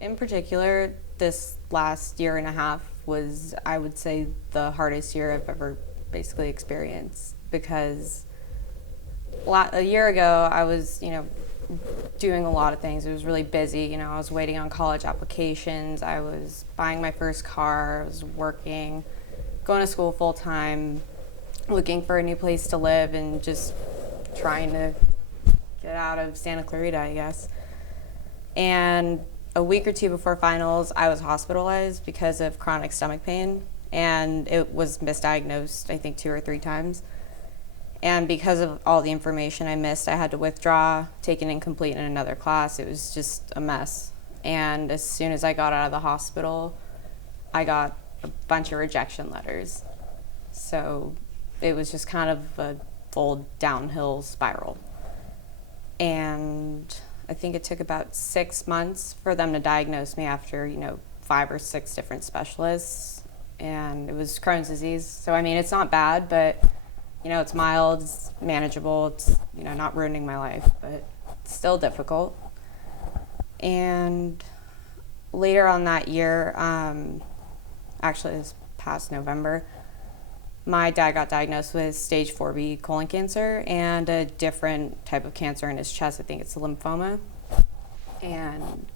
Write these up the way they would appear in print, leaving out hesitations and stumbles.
In particular, this last year and a half was, I would say, the hardest year I've ever basically experienced, because a year ago I was, doing a lot of things. It was really busy. I was waiting on college applications. I was buying my first car. I was working, going to school full time, looking for a new place to live, and just trying to get out of Santa Clarita, I guess. And a week or two before finals, I was hospitalized because of chronic stomach pain, and it was misdiagnosed, I think, 2 or 3 times. And because of all the information I missed, I had to withdraw, take an incomplete in another class. It was just a mess. And as soon as I got out of the hospital, I got a bunch of rejection letters. So it was just kind of a full downhill spiral. And I think it took about 6 months for them to diagnose me after, 5 or 6 different specialists. And it was Crohn's disease. So, it's not bad, but it's mild, it's manageable, it's, not ruining my life, but it's still difficult. And later on that year, actually this past November, my dad got diagnosed with stage 4B colon cancer and a different type of cancer in his chest. I think it's a lymphoma. And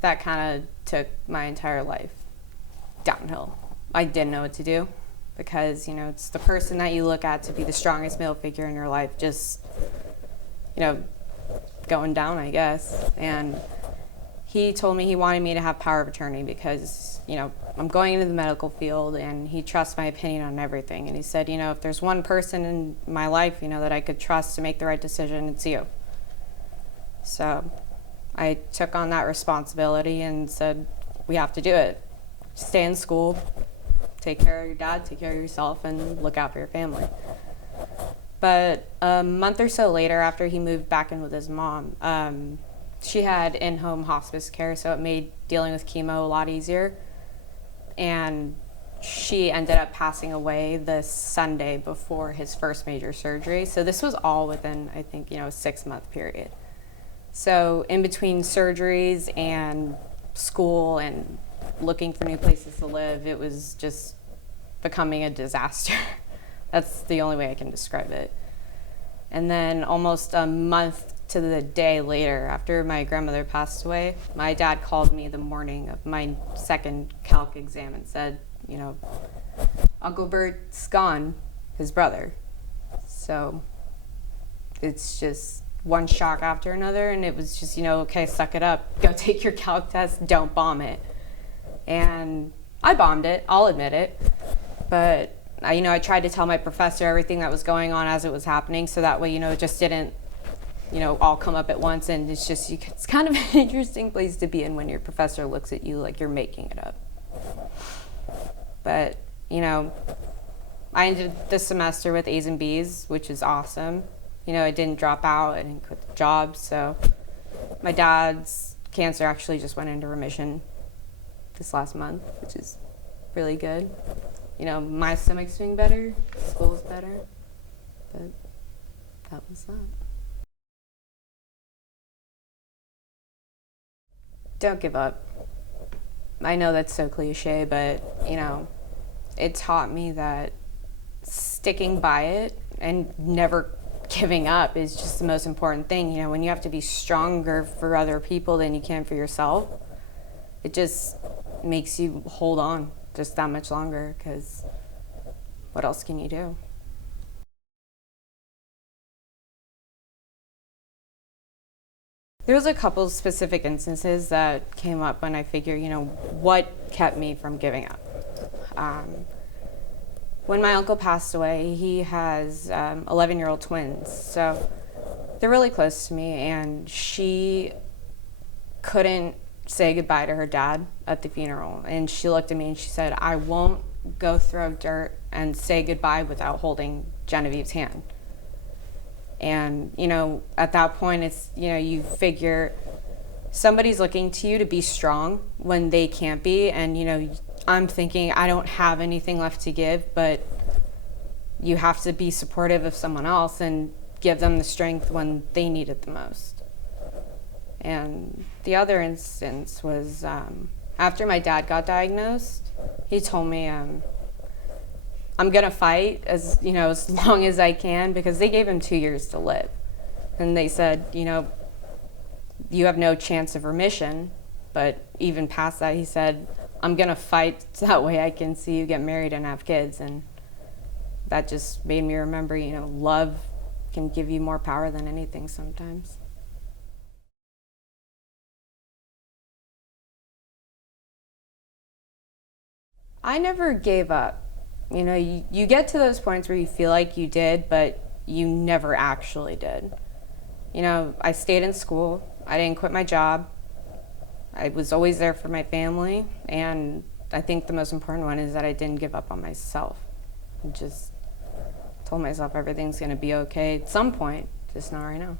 that kind of took my entire life downhill. I didn't know what to do, because, it's the person that you look at to be the strongest male figure in your life, just, going down, I guess. And he told me he wanted me to have power of attorney because, I'm going into the medical field, and he trusts my opinion on everything. And he said, if there's one person in my life, that I could trust to make the right decision, it's you. So I took on that responsibility and said, we have to do it. Stay in school, take care of your dad, take care of yourself, and look out for your family. But a month or so later, after he moved back in with his mom, she had in-home hospice care, so it made dealing with chemo a lot easier. And she ended up passing away the Sunday before his first major surgery. So this was all within, I think, a 6-month period. So in between surgeries and school and looking for new places to live, it was just becoming a disaster. That's the only way I can describe it. And then almost a month to the day later, after my grandmother passed away, my dad called me the morning of my second calc exam and said, Uncle Bert's gone, his brother. So it's just one shock after another, and it was just, okay, suck it up, go take your calc test, don't bomb it. And I bombed it, I'll admit it, but I tried to tell my professor everything that was going on as it was happening, so that way, it just didn't, all come up at once. And it's just, it's kind of an interesting place to be in when your professor looks at you like you're making it up. But, I ended this semester with A's and B's, which is awesome. I didn't drop out, I didn't quit the job, so my dad's cancer actually just went into remission this last month, which is really good. My stomach's doing better, school's better, but that was that. Don't give up. I know that's so cliche, but, it taught me that sticking by it and never giving up is just the most important thing. When you have to be stronger for other people than you can for yourself, it just makes you hold on just that much longer, because what else can you do? There was a couple specific instances that came up when I figured, what kept me from giving up. When my uncle passed away, he has 11-year-old twins, so they're really close to me, and she couldn't say goodbye to her dad at the funeral. And she looked at me and she said, I won't go throw dirt and say goodbye without holding Genevieve's hand. And, at that point, it's, you figure somebody's looking to you to be strong when they can't be. And, I'm thinking I don't have anything left to give, but you have to be supportive of someone else and give them the strength when they need it the most. And the other instance was after my dad got diagnosed, he told me I'm gonna fight as as long as I can, because they gave him 2 years to live, and they said you have no chance of remission, but even past that, he said I'm gonna fight so that way I can see you get married and have kids. And that just made me remember love can give you more power than anything sometimes. I never gave up. You get to those points where you feel like you did, but you never actually did. I stayed in school. I didn't quit my job. I was always there for my family. And I think the most important one is that I didn't give up on myself. I just told myself everything's going to be okay at some point, just not right now.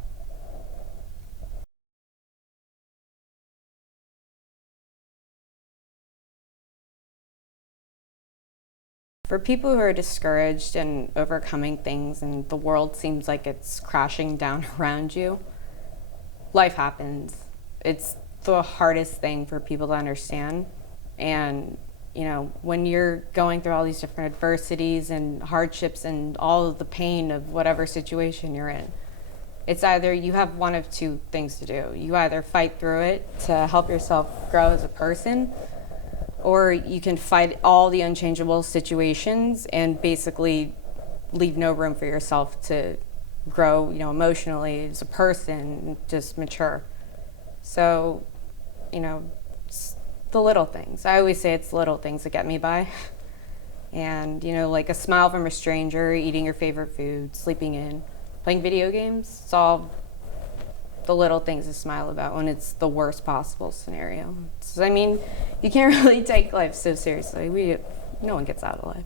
For people who are discouraged and overcoming things and the world seems like it's crashing down around you, life happens. It's the hardest thing for people to understand. And, when you're going through all these different adversities and hardships and all of the pain of whatever situation you're in, it's either you have one of two things to do. You either fight through it to help yourself grow as a person, or you can fight all the unchangeable situations and basically leave no room for yourself to grow, emotionally as a person, just mature. So, it's the little things. I always say it's little things that get me by. And, like a smile from a stranger, eating your favorite food, sleeping in, playing video games, it's all the little things to smile about when it's the worst possible scenario. You can't really take life so seriously. No one gets out alive.